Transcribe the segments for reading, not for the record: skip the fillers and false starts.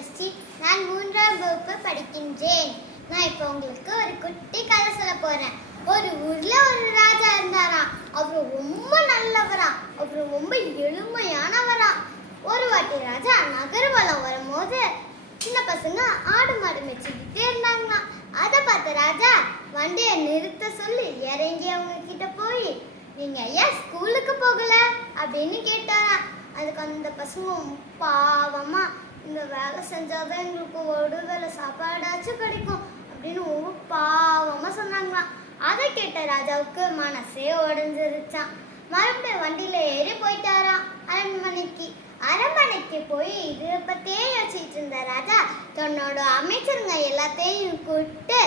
தனலட்சுமி. நான் 3ஆம் வகுப்பு படிக்கின்றேன். நான் இப்போ உங்களுக்கு ஒரு குட்டி கதை சொல்ல போறேன். ஒரு ஊர்ல ஒரு ராஜா இருந்தாராம். அவரு ரொம்ப நல்லவரா, அவரு ரொம்ப எளிமையானவரா. ஒரு வாட்டி ராஜா நகர்வலம் வரும்போது சின்ன பசங்க ஆடு மாடு மேய்ச்சிக்கிட்டே இருந்தாங்களாம். அதை பார்த்த ராஜா வண்டியை நிறுத்த சொல்லி இறங்கி அவங்க கிட்ட போய், நீங்க ஏன் ஸ்கூலுக்கு போகல அப்படின்னு கேட்டாராம். அதுக்கு அந்த பசங்க பாவமா, இந்த வேலை செஞ்சாதான் எங்களுக்கு ஒரு வேலை சாப்பாடாச்சும் கிடைக்கும் அப்படின்னு ரொம்ப பாவமா சொன்னாங்களாம். அதை கேட்ட ராஜாவுக்கு மனசே உடஞ்சிருச்சான். மறுபடியும் வண்டியில ஏறி போயிட்டாராம் அரண்மனைக்கு. அரண்மனைக்கு போய் இதை பத்தியே யோசிச்சுட்டு இருந்த ராஜா தன்னோட அமைச்சருங்க எல்லாத்தையும் கூப்பிட்டு,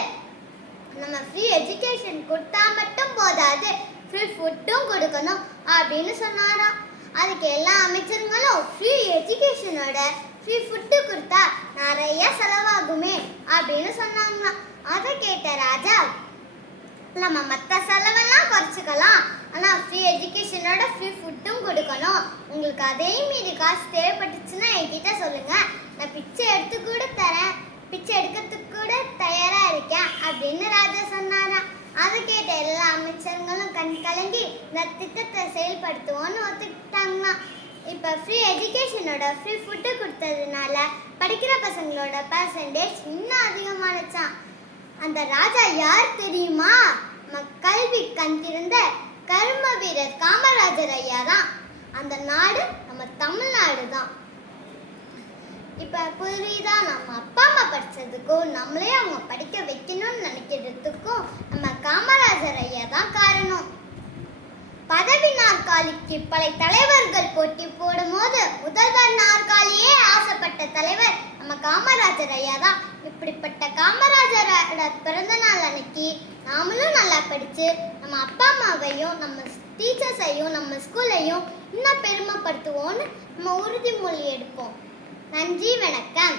நம்ம ஃப்ரீ எஜுகேஷன் கொடுத்தா மட்டும் போதாது, ஃப்ரீ ஃபுட்டும் கொடுக்கணும் அப்படின்னு சொன்னாராம். அதுக்கு எல்லா அமைச்சர்களும் ஃப்ரீ எஜுகேஷனோட ஃப்ரீ ஃபுட்டு கொடுத்தா நிறைய செலவாகுமே அப்படின்னு சொன்னாங்களாம். அதை கேட்ட ராஜா, நம்ம மற்ற செலவெல்லாம் குறைச்சிக்கலாம், ஆனால் ஃப்ரீ எஜுகேஷனோட ஃப்ரீ ஃபுட்டும் கொடுக்கணும். உங்களுக்கு அதையும் மீறி காசு தேவைப்பட்டுச்சுன்னா என்கிட்ட சொல்லுங்க, நான் பிச்சை எடுத்து கூட தரேன், பிச்சை எடுக்கிறதுக்கு கூட தயாரா இருக்கேன் அப்படின்னு ராஜா சொன்னாராம். அதை கேட்ட எல்லா அமைச்சர்களும் கண் கலங்கி இந்த திட்டத்தை செயல்படுத்துவோன்னு ஒத்துக்கிட்டாங்களாம். இப்போ ஃப்ரீ எஜுகேஷனோட ஃப்ரீ ஃபுட்டு கொடுத்ததுனால படிக்கிற பசங்களோட பர்சன்டேஜ் இன்னும் அதிகமானச்சான். அந்த ராஜா யார் தெரியுமா? நம்ம கல்வி கண் திறந்த கர்ம வீரர் காமராஜர் ஐயா தான். அந்த நாடு நம்ம தமிழ்நாடு தான். இப்ப புரியுதா? நம்ம அப்பா அம்மா படிச்சதுக்கும் நம்மளே அவங்க படிக்க வைக்கணும்னு நினைக்கிறதுக்கும் நம்ம காமராஜர் ஐயா தான் காரணம். பதவி நாற்காலிக்கு பல தலைவர்கள் போட்டி போடும் போது முதல்வர் நாற்காலியே ஆசைப்பட்ட தலைவர் நம்ம காமராஜர் ஐயா தான். இப்படிப்பட்ட காமராஜரோட பிறந்த நாள் அன்னைக்கு நாமளும் நல்லா படிச்சு நம்ம அப்பா அம்மாவையும் நம்ம டீச்சர்ஸையும் நம்ம ஸ்கூலையும் இன்னும் பெருமைப்படுத்துவோம்னு நம்ம உறுதிமொழி எடுப்போம். நன்றி, வணக்கம்.